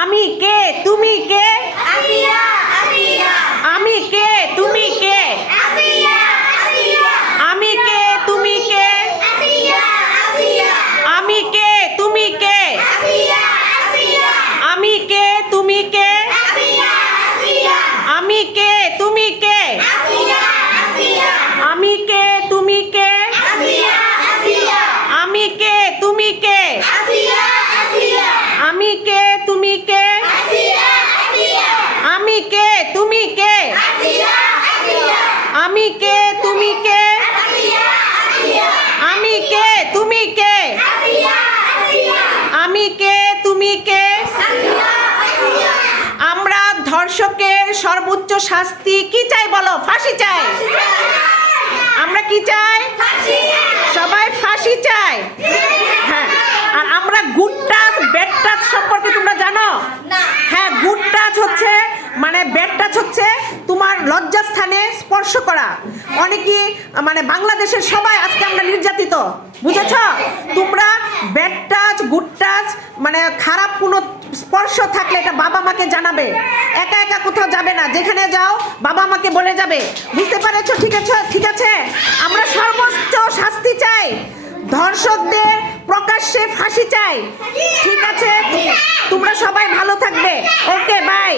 আমি কে, তুমি কে? আসিয়া আসিয়া আমি কে, তুমি কে? আসিয়া আসিয়া আমি কে, তুমি কে? আসিয়া আসিয়া আমি কে, তুমি কে? আসিয়া আসিয়া আমি কে, তুমি কে? আসিয়া আসিয়া আমি কে, তুমি কে? আসিয়া আসিয়া আমি কে, তুমি কে? আসিয়া আসিয়া আমি কে, তুমি কে? আসিয়া আসিয়া আমি কে, তুমি কে? আসিয়া আসিয়া আমি কে, তুমি কে? আসিয়া আসিয়া আমি কে, তুমি কে? আসিয়া আসিয়া আমি কে, তুমি কে? আসিয়া আসিয়া আমি কে, তুমি কে? আসিয়া আসিয়া আমরা ধর্ষকের সর্বোচ্চ শাস্তি কি চাই বলো? ফাঁসি চাই। আমরা কি চাই? সবাই ফাঁসি চাই। হ্যাঁ, আর আমরা গুড টাচ ব্যাড টাচ সম্পর্কে তোমরা জানো? হ্যাঁ, গুড টাচ হচ্ছে মানে ব্যাড টাচ হচ্ছে তোমার লজ্জাস্থানে স্পর্শ করা। অনেকেই মানে বাংলাদেশের সবাই আজকে আমরা নির্যাতিত, বুঝেছ? তোমরা ব্যাড টাচ গুড টাচ মানে খারাপ কোনো স্পর্শ থাকলে এটা বাবা মাকে জানাবে। একা একা কোথাও যাবে না, যেখানে যাও বাবা মাকে বলে যাবে। বুঝতে পেরেছো? ঠিক আছে, ঠিক আছে। আমরা সর্বোচ্চ শাস্তি চাই, ধর্ষকদের প্রকাশ্যে ফাঁসি চাই। ঠিক আছে, তোমরা সবাই ভালো থাকবে। ওকে, বাই।